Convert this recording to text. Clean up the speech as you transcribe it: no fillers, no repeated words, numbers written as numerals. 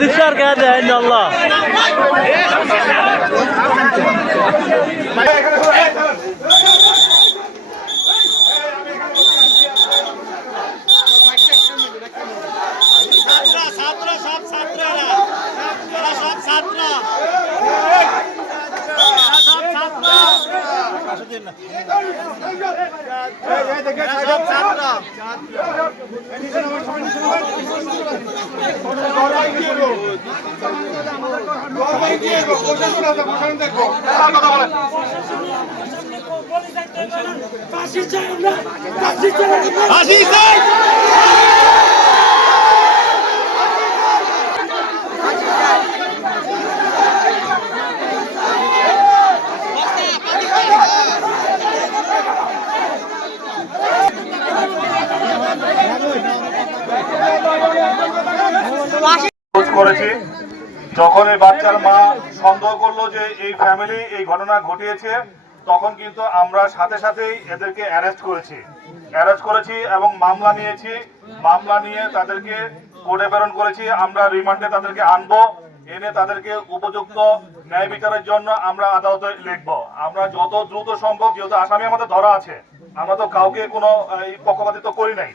Dışarı geldi Allah. করেছি যখন এই বাচ্চার মা সন্দেহ করলো যে এই ফ্যামিলি এই ঘটনা ঘটিয়েছে, তখন কিন্তু আমরা সাথে সাথেই এদেরকে অ্যারেস্ট করেছি এবং মামলা নিয়েছি। মামলা নিয়ে তাদেরকে কোর্টে প্রেরণ করেছি। আমরা রিমান্ডে তাদেরকে আনবো, এনে তাদেরকে উপযুক্ত ন্যায় বিচারের জন্য আমরা আদালতে লিখবো। আমরা যত দ্রুত সম্ভব, যেহেতু আসামি আমাদের ধরা আছে, আমরা তো কাউকে কোনো পক্ষপাতিত্ব করি নাই,